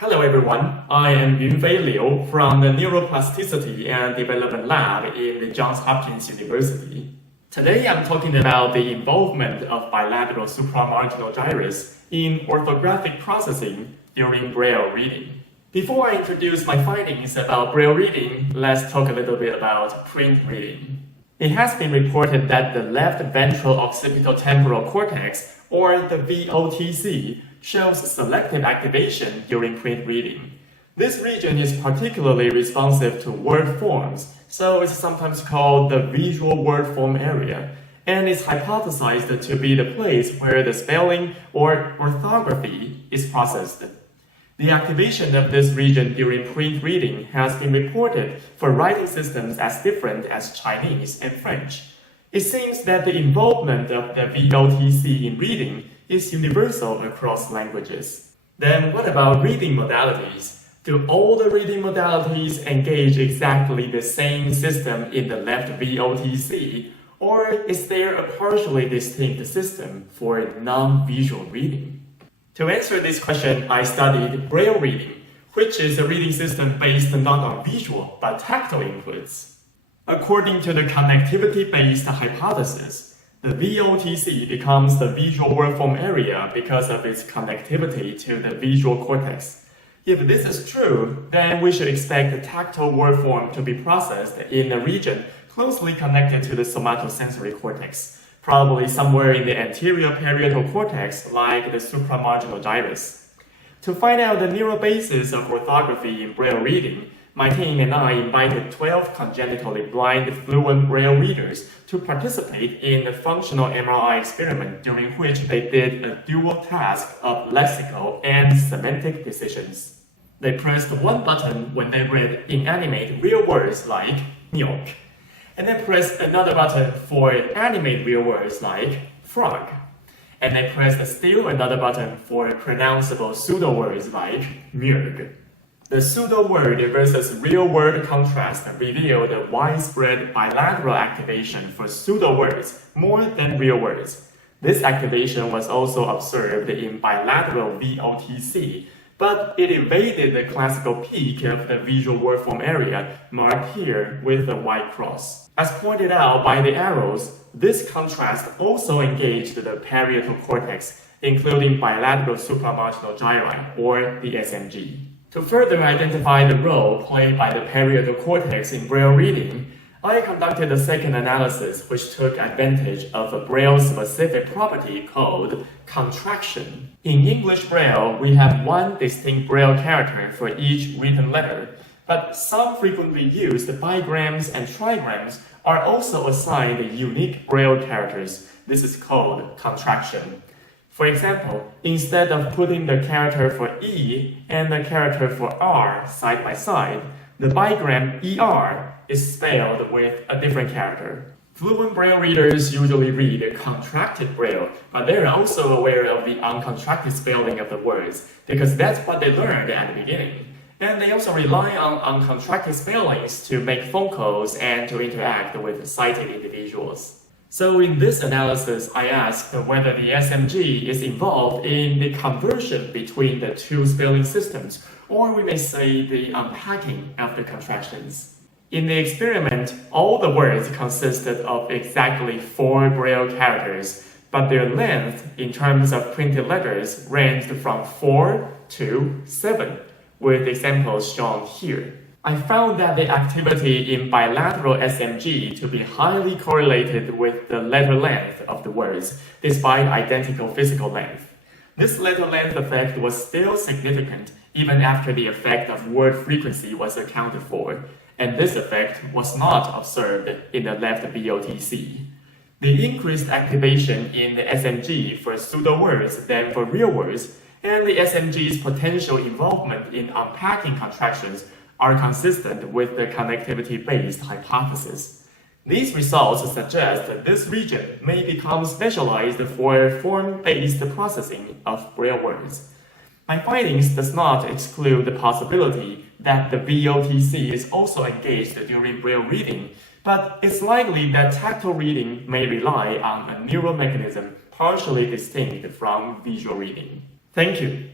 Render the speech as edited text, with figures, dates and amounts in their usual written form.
Hello everyone, I am Yun-Fei Liu from the Neuroplasticity and Development Lab in the Johns Hopkins University. Today I'm talking about the involvement of bilateral supramarginal gyrus in orthographic processing during Braille reading. Before I introduce my findings about Braille reading, let's talk a little bit about print reading. It has been reported that the left ventral occipital temporal cortex, or the VOTC, shows selective activation during print reading. This region is particularly responsive to word forms, so it's sometimes called the visual word form area, and is hypothesized to be the place where the spelling or orthography is processed. The activation of this region during print reading has been reported for writing systems as different as Chinese and French. It seems that the involvement of the VOTC in reading is universal across languages. Then what about reading modalities? Do all the reading modalities engage exactly the same system in the left VOTC, or is there a partially distinct system for non-visual reading? To answer this question, I studied Braille reading, which is a reading system based not on visual but tactile inputs. According to the connectivity-based hypothesis, the VOTC becomes the visual word form area because of its connectivity to the visual cortex. If this is true, then we should expect the tactile word form to be processed in a region closely connected to the somatosensory cortex, probably somewhere in the anterior parietal cortex like the supramarginal gyrus. To find out the neural basis of orthography in Braille reading, my team and I invited 12 congenitally blind fluent Braille readers to participate in a functional MRI experiment during which they did a dual task of lexical and semantic decisions. They pressed one button when they read inanimate real words like milk, and then pressed another button for animate real words like frog, and they pressed still another button for pronounceable pseudo words like murg. The pseudo word versus real word contrast revealed a widespread bilateral activation for pseudo words more than real words. This activation was also observed in bilateral VOTC, but it evaded the classical peak of the visual word form area marked here with a white cross. As pointed out by the arrows, this contrast also engaged the parietal cortex, including bilateral supramarginal gyri, or the SMG. To further identify the role played by the parietal cortex in Braille reading, I conducted a second analysis which took advantage of a Braille-specific property called contraction. In English Braille, we have one distinct Braille character for each written letter, but some frequently used bigrams and trigrams are also assigned unique Braille characters. This is called contraction. For example, instead of putting the character for E and the character for R side by side, the bigram ER is spelled with a different character. Fluent Braille readers usually read contracted Braille, but they are also aware of the uncontracted spelling of the words, because that's what they learned at the beginning. And they also rely on uncontracted spellings to make phone calls and to interact with sighted individuals. So in this analysis, I asked whether the SMG is involved in the conversion between the two spelling systems, or we may say the unpacking of the contractions. In the experiment, all the words consisted of exactly 4 Braille characters, but their length in terms of printed letters ranged from 4 to 7, with examples shown here. I found that the activity in bilateral SMG to be highly correlated with the letter length of the words, despite identical physical length. This letter length effect was still significant even after the effect of word frequency was accounted for, and this effect was not observed in the left VOTC. The increased activation in the SMG for pseudo words than for real words, and the SMG's potential involvement in unpacking contractions are consistent with the connectivity-based hypothesis. These results suggest that this region may become specialized for form-based processing of Braille words. My findings does not exclude the possibility that the VOTC is also engaged during Braille reading, but it's likely that tactile reading may rely on a neural mechanism partially distinct from visual reading. Thank you.